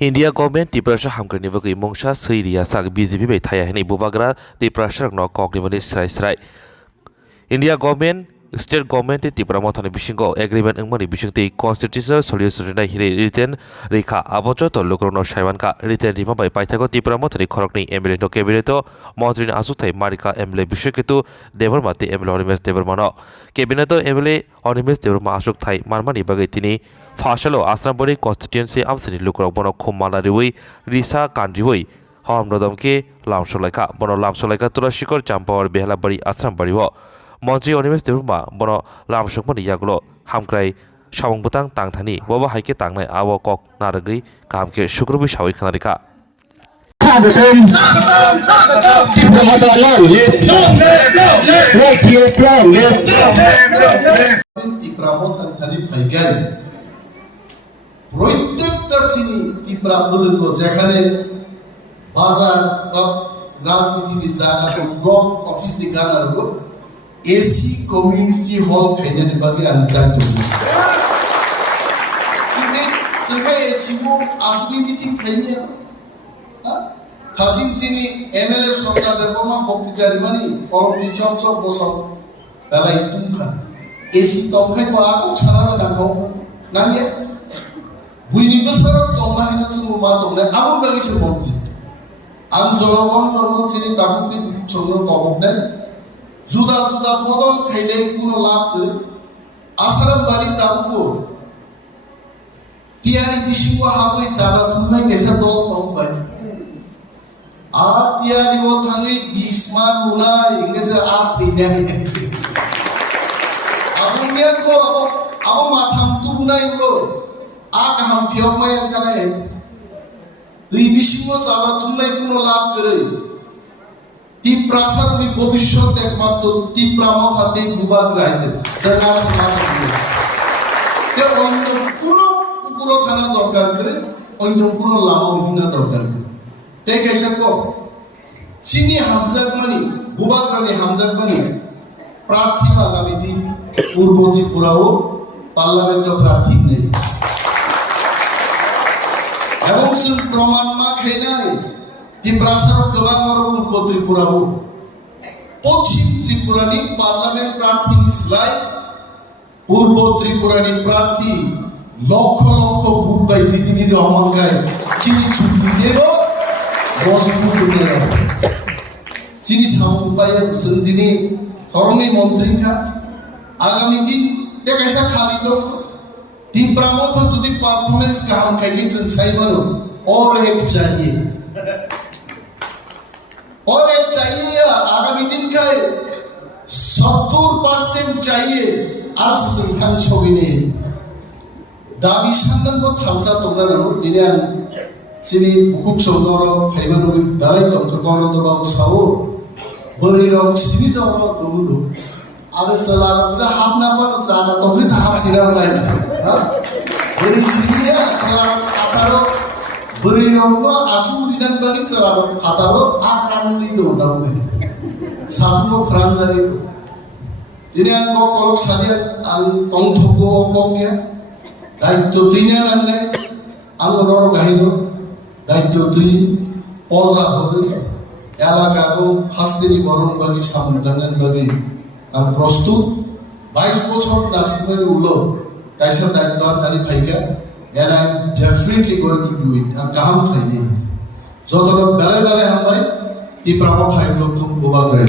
India government Tiprasha hamkar ni bagai mongsa Syria sak BJP bai thaya hini bubagra Tiprasha no kok ni mani srai. India government state government Tipra mothani bisingo agreement engmani bisingti constitutional solution na hire written rekha abojo to lokrono saimanka written rima bai paithago Tipra mothani khorokni MLA no cabinet mantri asukthai marika MLA bishoketu devormate MLA Onimes Devormano cabinet MLA Onimes Devorma asukthai marmani bagai tini Fashalo Asrambori constituency amsini lukrok bono khumala riwi risa kandriwi hamrodamke lamsolaika bono lamsolaika turashikor champawar behalabari Asrambari wo Mantri Onimes Devorma bono lamsokmani yagulo hamkrai samung butang tangthani boba haike tangnai awo kok naragi kamke shukrubi shawi khanarika প্রত্যেকটা চিনি ত্রিপুরা আন্দোলন যেখানে বাজার বা রাজনীতির জায়গা block office দি গানার AC community hall খাইনানি বাগে আমি জানতো চিনি এসি মো আসুনি মিটিং খাইনি খাসিন চিনি এমএলএ সরকার দেবমা বক্তৃতার মানি কলমনি চপ বসব বেলাই তুমখা এসি তমখাই বাকক সারা নাখাও নামিয়া Buini besar tomah itu semua tomah. Amun bagi semantri. Am jolabon normal ciri takut di contoh kokoknya. Juda bodol kaile kuno lap tu. Asaram bari tahu. Tiari bisiwa habis cara tunai kesa dol tombai. Tiari wothani bisman mulai ingeza ini. Amunnya ko abo matham tu bunai ko. Aka ham phiok mai am kana hai dui bisingo jaba tumnai kuno লাভ করে টিপ্রাসার নি ভবিষ্যৎ একমাত্র টিপ্রামত হাতে বুবাদ রাইতে সরকার সমাজ তে অন্য কোনো পুরো থানা দরকার করে অন্য কোনো লাভ অভিনা দরকার করে তে কেসে কো চিনি হামজাক মানি বুবাদ রানি হামজাক মানি প্রার্থী আগামী দিন পূর্ব ত্রিপুরাও পার্লামেন্ট প্রার্থী নেই এবং সেই প্রমাণ মা খাইনাই ত্রিপুরাসার গোবাং পূর্ব ত্রিপুরাও পশ্চিম ত্রিপুরানি পার্লামেন্ট প্রার্থী ইসলাই পূর্ব ত্রিপুরানি প্রার্থী লক্ষ লক্ষ ভোট পাই জিদিনি রহমান গায় চিনি ছুটি দেব মজবুত হয়ে যাবে চিনি সামন পাই তিনি করণী মন্ত্রীকা আগামী দিন একাশা খালি তো टिप्रामत जुदी परफॉर्मेंस का हम कहीं सही बनो और एक चाहिए आगामी दिन का 70% चाहिए आज संख्यान छवि ने दाबी सानन को थामसा तोमना रहो दिने चिनी बुकुक सोनरो फाइबानो दालाई तंत्र कोन तो बाबू साओ बरि रक सिनि जाव दमुदो आरो सलारजा हाबना पर जागा तंगे हाब सिरा लाइन बरि सिनिया सलार आतारो बरि रकनो आसुरि दान बानि सलार आतारो आक्रामनि दो दाउ साबनो फ्रांजारि दिने आं कलक सादिया आं तंथगो कमया दायित्व दिने नांने आं नरो गाहिनो दायित्व दुई पजा हरो एलाकाको हास्तिनि बरन बागि सामदानन बागि आं प्रस्तुत 22 বছর নাসিকমানি উলো কাইসা দায়িত্ব তানি ফাইকা and I'm definitely going to do it and কাম ফাইনি যতটা বেলা বেলা হামাই ই প্রাম ফাইল তো বোবা করে